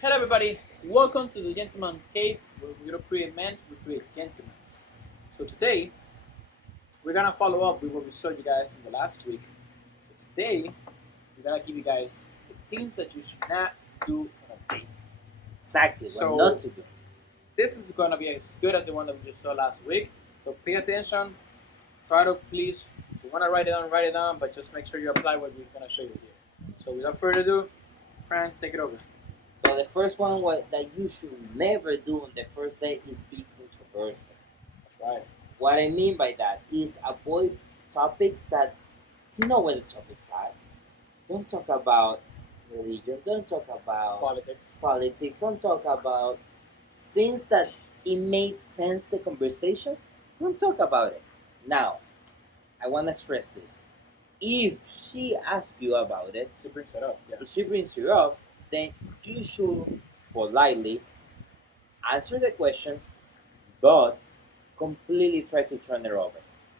Hello, everybody. Welcome to the Gentleman Cave, where we don't create men, we create gentlemen. So today we're gonna follow up with what we showed you guys in the last week. So today we're gonna give you guys the things that you should not do on a date. Exactly, what So not to do. this is gonna be as good as the one that we just saw last week. So pay attention. Try to please, if you wanna write it down, but just make sure you apply what we're gonna show you here. So without further ado, Fran, take it over. So the first one that you should never do on the first day is be controversial. Right. What I mean by that is avoid topics that you know where the topics are. Don't talk about religion. Don't talk about Politics. politics. Don't talk about things that it may tense the conversation. Don't talk about it. Now, I want to stress this. If she asks you about it, She brings it up. Yeah. if she brings you up, then you should politely answer the questions, but completely try to turn it over,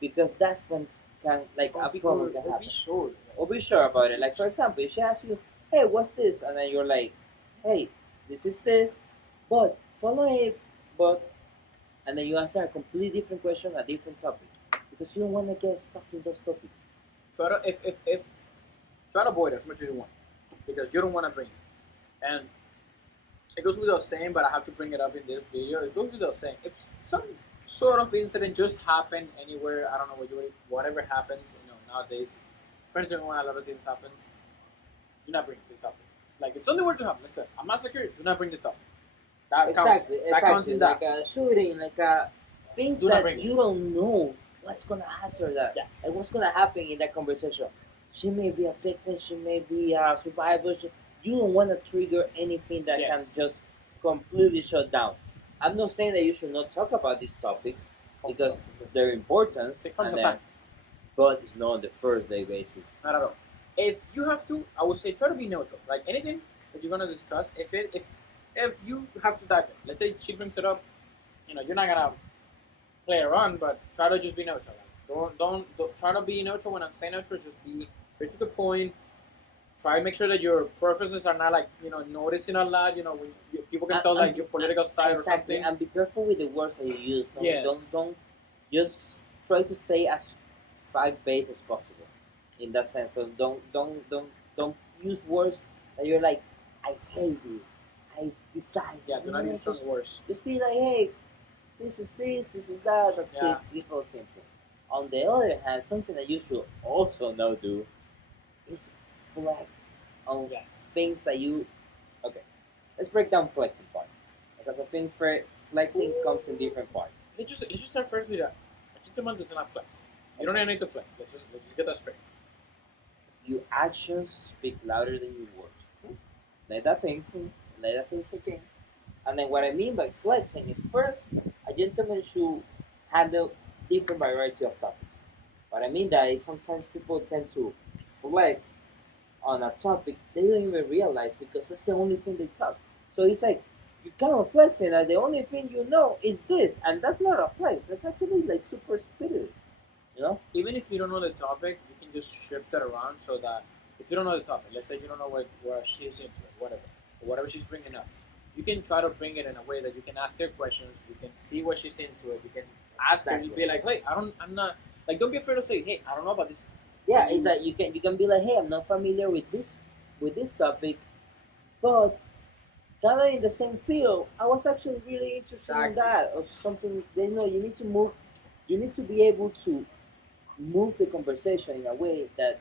because that's when can like a problem can happen. Be sure. Or be sure about it. Like for example, if she asks you, "Hey, what's this?" and then you're like, "Hey, this is this," but follow it, but and then you answer a completely different question, a different topic, because you don't want to get stuck in those topics. Try to if try to avoid it as much as you want because you don't want to bring it. And it goes without saying, but I have to bring it up in this video. It goes without saying if some sort of incident just happened anywhere, I don't know whatever happens, nowadays, 2021 a lot of things happens. Do not bring the topic. Like if something were to happen, listen, a massacre, do not bring the topic. That counts. Exactly, That counts exactly. in Like that. a shooting, like a things Do not that bring it. you don't know what's gonna answer that. Yes. Like what's gonna happen in that conversation. She may be a victim. She may be a survivor. You don't want to trigger anything that Yes. can just completely shut down. I'm not saying that you should not talk about these topics because they're important, It comes and a time. but it's not on the first day basis. Not at all. If you have to, I would say try to be neutral. Like anything that you're gonna discuss, if you have to tackle, let's say she brings it up, you're not gonna play around, but try to just be neutral. Like, don't try to be neutral when I'm saying neutral. Just be straight to the point. Try to make sure that your preferences are not like noticing a lot. When people can tell like your political side or exactly, something. and be careful with the words that you use. Don't, Yes. don't just try to stay as fact-based as possible. In that sense, so don't use words that you're like, I hate this, I despise Yeah, it. do not use strong words. Just be like, hey, this is that. That's Yeah. it. People simple. On the other hand, something that you should also not do is flex on Yes. things that you. Okay, let's break down flexing part, because I think flexing comes in different parts. Let's just start first with that. A gentleman does not flex. You don't need to flex. Let's just get that straight. Your actions speak louder than your words. Let that think. Let that think again. And then what I mean by flexing is first, a gentleman should handle different variety of topics. What I mean that is sometimes people tend to flex on a topic they don't even realize because that's the only thing they talk. So it's like you kind of flexing and the only thing you know is this, and that's not a flex. That's actually like super stupid. You know? Even if you don't know the topic, you can just shift it around so that if you don't know the topic, let's say you don't know where she's into it, whatever she's bringing up, you can try to bring it in a way that you can ask her questions, you can see what she's into it, you can ask her, you be like, hey, I'm not, like, don't be afraid to say, hey, I don't know about this. Yeah, it's that you can be like, hey, I'm not familiar with this topic, but kind of in the same field, I was actually really interested in Exactly. that or something. You need to move. You need to be able to move the conversation in a way that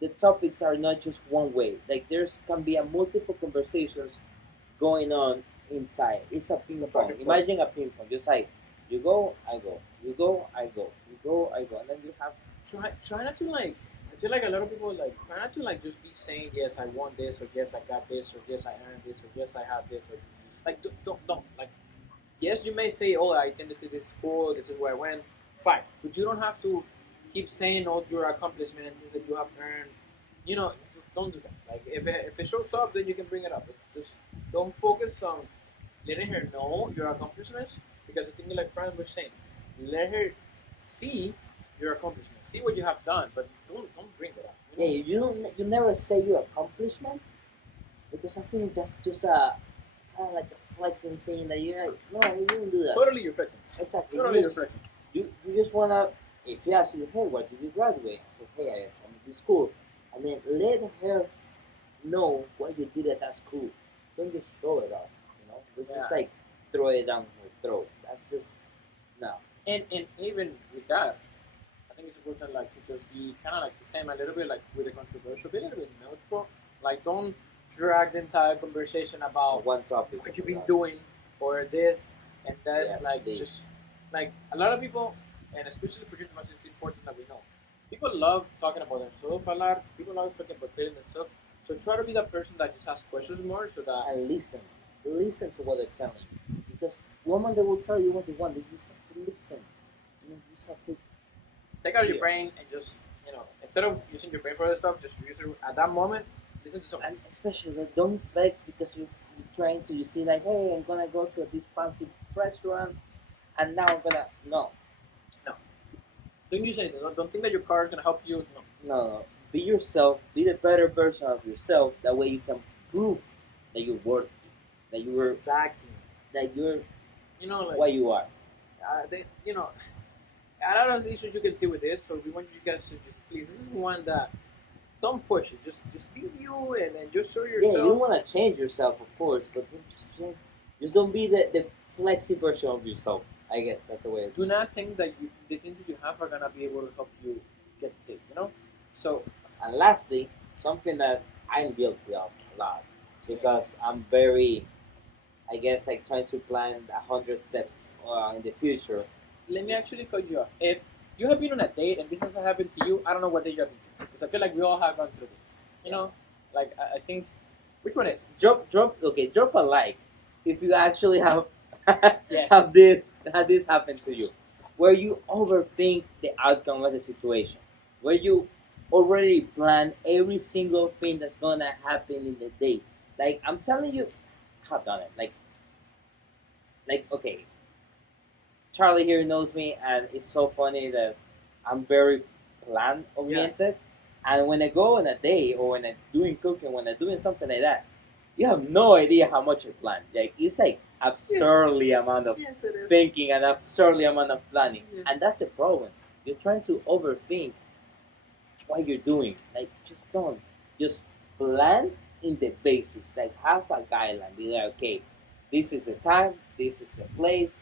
the topics are not just one way. Like there's can be a multiple conversations going on inside. It's a ping It's a pong. back and forth. Imagine a ping pong. Just like you go, I go. You go, I go. You go, I go. And then you have Try not to like, I feel like a lot of people like, try not to like just be saying, yes, I won this, or yes, I got this, or yes, I earned this, or yes, I have this, or like, don't. Like, yes, you may say, oh, I attended to this school, this is where I went, fine. But you don't have to keep saying all your accomplishments and things that you have earned. You know, don't do that. Like, if it shows up, then you can bring it up. But just don't focus on letting her know your accomplishments because I think, like Fran was saying, let her see your accomplishments, see what you have done, but don't bring it up. yeah. You never say your accomplishments. because I think that's just a kind of like a flexing thing that you're like, no, you didn't do that. Totally, you're flexing. Exactly. Totally, you're flexing. You just wanna, if he asks you, hey, where did you graduate? I say, hey, I'm in this school, and then let her know what you did at that school. Don't just throw it out, Don't just Yeah. like throw it down her throat. That's just no. And even with that, I think it's important like to just be kind of like the same a little bit like with the controversial, be a little bit neutral. Like don't drag the entire conversation about One topic. what you've been doing or this and that's Yes, like please. just like a lot of people, and especially for gentlemen, it's important that we know. People love talking about themselves a lot. People love talking about telling themselves. So try to be that person that just asks questions more, so that And listen to what they're telling you, because woman they will tell you what they want. You just have to listen. You just have to. take out your Yeah. brain and just instead of using your brain for other stuff, just use it at that moment. Listen to something. And especially like, don't flex because you're trying to. You see like, hey, I'm gonna go to this fancy restaurant, and now I'm gonna no. Don't use anything. Don't think that your car is gonna help you. No. No, be yourself. Be the better version of yourself. That way you can prove that you're worthy, that you're Exactly. Like what you are. they, a lot of issues you can see with this. So we want you guys to just please. This is one that don't push it. Just be you and just show Yeah, you yourself. want to change yourself, of course, but just don't be the flexy version of yourself. I guess that's the way. It's Do not think that the things that you have are gonna be able to help you get the thing. So And lastly, something that I'm guilty of a lot because I'm very, I guess, like trying to plan 100 steps in the future. let me actually cut you off. If you have been on a date and this has happened to you, I don't know what date you have been to, because I feel like we all have gone through this. Like I think, which one is it? Drop a like if you actually have Yes. have this happen to you, where you overthink the outcome of the situation, where you already plan every single thing that's gonna happen in the day. Like I'm telling you, I've done it. Like okay, Charlie here knows me, and it's so funny that I'm very plan oriented. And when I go on a date or when I'm doing cooking, when I'm doing something like that, you have no idea how much I plan. Like it's like absurdly amount of Yes, it is. thinking and absurdly amount of planning. Yes. And that's the problem. You're trying to overthink what you're doing. Like just don't. Just plan in the basics. Like have a guideline. Be like, okay, this is the time, this is the place,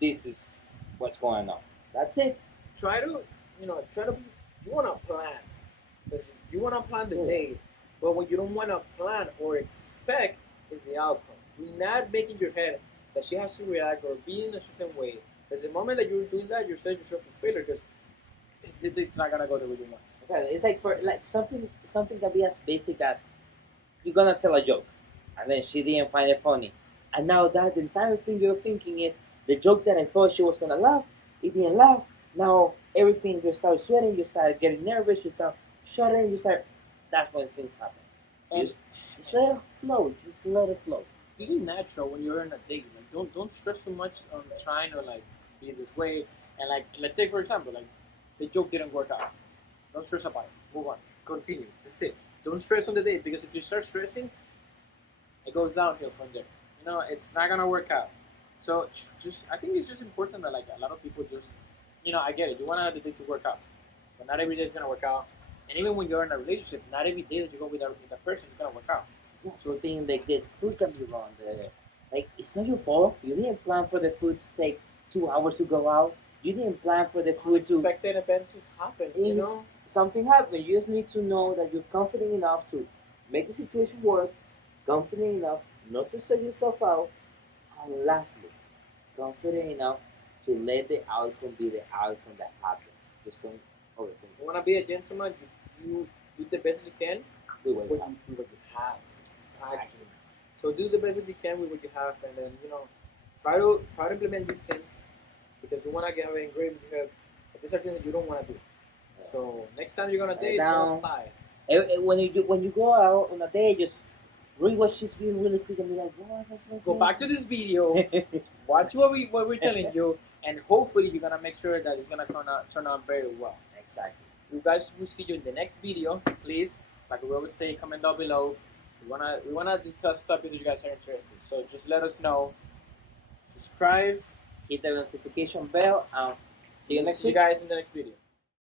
this is what's going on. That's it. Try to, you want to plan. Because you want to plan the Yeah. day, but what you don't want to plan or expect is the outcome. Do not make in your head that she has to react or be in a certain way. Because the moment that you're doing that, you're setting yourself for failure because it's not going to go the way you want. Okay, it's like for like something can be as basic as you're gonna tell a joke, and then she didn't find it funny, and now that the entire thing you're thinking is the joke that I thought she was gonna laugh, it didn't laugh. Now everything you start sweating, you start getting nervous, you start shuddering, you start. That's when things happen. And Just let it flow. Just let it flow. be natural when you're in a date. Like don't stress too much on trying to like be this way. And like let's say for example, like the joke didn't work out. Don't stress about it. Move on. Continue. That's it. Don't stress on the date because if you start stressing, it goes downhill from there. It's not gonna work out. So just I think it's just important that like a lot of people just I get it. You want the date to work out, but not every day is gonna work out. And even when you're in a relationship, not every day that you go with that person is gonna work out. Yeah, so things like the food can be wrong. Like it's not your fault. You didn't plan for the food to take 2 hours to go out. You didn't plan for the food to. Unexpected events just happen. Is something happen. You just need to know that you're confident enough to make the situation work, confident enough not to sell yourself out, and lastly, confident enough to let the outcome be the outcome that happens. Just don't overthink You wanna be a gentleman. You do the best you can it. Do with what what you you have. Exactly. So do the best that you can with what you have, and then try to implement these things because you wanna have an great with your head. But these are things that you don't wanna do. So next time you're gonna date, Now- don't apply. When you go out on a day, just rewatch this video really quick and be like, what? Go back to this video, watch what we're telling you, and hopefully you're gonna make sure that it's gonna turn out very well. Exactly. You guys will see you in the next video. Please, like we always say, comment down below, We wanna discuss topics that you guys are interested. So just let us know. Subscribe. Hit the notification bell. See you next See you week. guys in the next video.